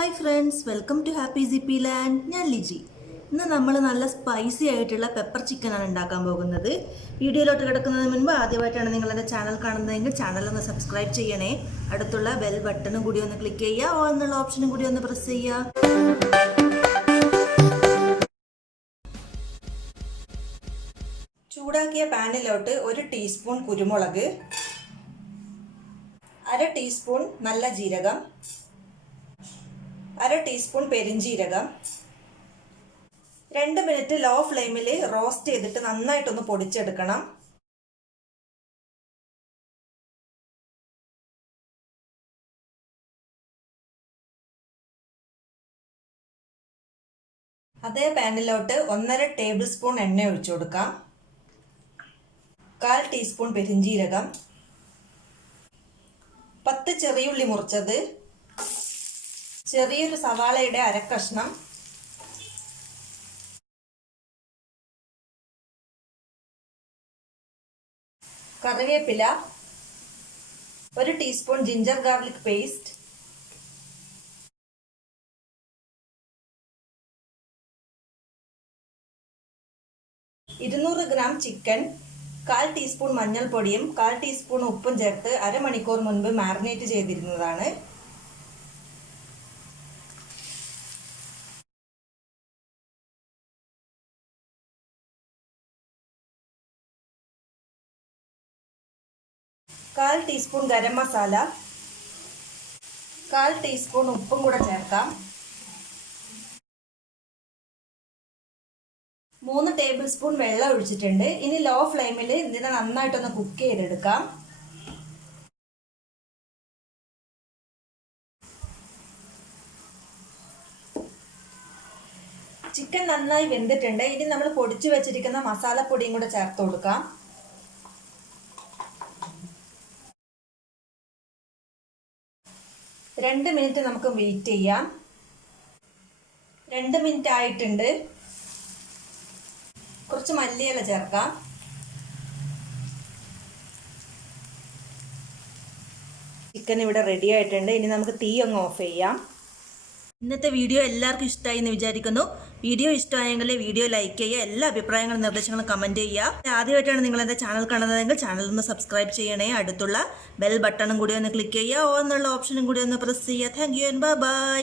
Hi friends, welcome to happy sippy land. ഞാൻ ലിജി. ഇന്ന് നമ്മൾ നല്ല സ്പൈസി ആയിട്ടുള്ള പെപ്പർ ചിക്കനാണ് ഉണ്ടാക്കാൻ പോകുന്നത്. വീഡിയോയിലോട്ട് കിടക്കുന്നതിന് മുൻപ് ആദ്യമായിട്ടാണ് നിങ്ങൾ എൻ്റെ ചാനൽ കാണുന്നതെങ്കിൽ ചാനലൊന്ന് സബ്സ്ക്രൈബ് ചെയ്യണേ. അടുത്തുള്ള ബെൽ ബട്ടണും കൂടി ഒന്ന് ക്ലിക്ക് ചെയ്യുക, ഓൾ എന്നുള്ള ഓപ്ഷനും കൂടി ഒന്ന് പ്രസ് ചെയ്യുക. ചൂടാക്കിയ പാനിലോട്ട് 1 ടീസ്പൂൺ കുരുമുളക്, 1/2 ടീസ്പൂൺ നല്ല ജീരകം, 1/2 ടീസ്പൂൺ പെരിഞ്ജീരകം, 2 മിനിറ്റ് ലോ ഫ്ലെയിമിൽ റോസ്റ്റ് ചെയ്തിട്ട് നന്നായിട്ടൊന്ന് പൊടിച്ചെടുക്കണം. അതേ പാനിലോട്ട് 1/2 ടേബിൾ സ്പൂൺ എണ്ണ ഒഴിച്ചു കൊടുക്കാം. 1/4 ടീസ്പൂൺ പെരിഞ്ജീരകം, 10 ചെറിയുള്ളി മുറിച്ചത്, ചെറിയൊരു സവാളയുടെ അരക്കഷ്ണം, കറിവേപ്പില, 1 ടീസ്പൂൺ ജിഞ്ചർ ഗാർലിക് പേസ്റ്റ്, ഇരുന്നൂറ് ഗ്രാം ചിക്കൻ, 1/4 ടീസ്പൂൺ മഞ്ഞൾപ്പൊടിയും 1/4 ടീസ്പൂൺ ഉപ്പും ചേർത്ത് അരമണിക്കൂർ മുൻപ് മാരിനേറ്റ് ചെയ്തിരുന്നതാണ്. കാൽ ടീസ്പൂൺ ഗരം മസാല, 1/4 ടീസ്പൂൺ ഉപ്പും കൂടെ ചേർക്കാം. 3 ടേബിൾ സ്പൂൺ വെള്ളം ഒഴിച്ചിട്ടുണ്ട്. ഇനി ലോ ഫ്ലെയിമിൽ ഇതിനെ നന്നായിട്ടൊന്ന് കുക്ക് ചെയ്തെടുക്കാം. ചിക്കൻ നന്നായി വെന്തിട്ടുണ്ട്. ഇനി നമ്മൾ പൊടിച്ചു വെച്ചിരിക്കുന്ന മസാലപ്പൊടിയും കൂടെ ചേർത്ത് കൊടുക്കാം. രണ്ട് മിനിറ്റ് നമുക്ക് വെയിറ്റ് ചെയ്യാം. 2 മിനിറ്റ് ആയിട്ടുണ്ട്. കുറച്ച് മല്ലിയില ചേർക്കാം. ചിക്കൻ ഇവിടെ റെഡി ആയിട്ടുണ്ട്. ഇനി നമുക്ക് തീ അങ്ങ് ഓഫ് ചെയ്യാം. ഇന്നത്തെ വീഡിയോ എല്ലാവർക്കും ഇഷ്ടമായി എന്ന് വിചാരിക്കുന്നു. വീഡിയോ ഇഷ്ടമായെങ്കിൽ വീഡിയോ ലൈക്ക് ചെയ്യുക, എല്ലാ അഭിപ്രായങ്ങളും നിർദ്ദേശങ്ങളും കമൻറ്റ് ചെയ്യുക. ആദ്യമായിട്ടാണ് നിങ്ങൾ എൻ്റെ ചാനൽ കാണുന്നതെങ്കിൽ ചാനൽ ഒന്ന് സബ്സ്ക്രൈബ് ചെയ്യണേ. അടുത്തുള്ള ബെൽ ബട്ടണും കൂടി ഒന്ന് ക്ലിക്ക് ചെയ്യുക, ഓൾ എന്നുള്ള ഓപ്ഷനും കൂടി ഒന്ന് പ്രസ് ചെയ്യുക. Thank you and by.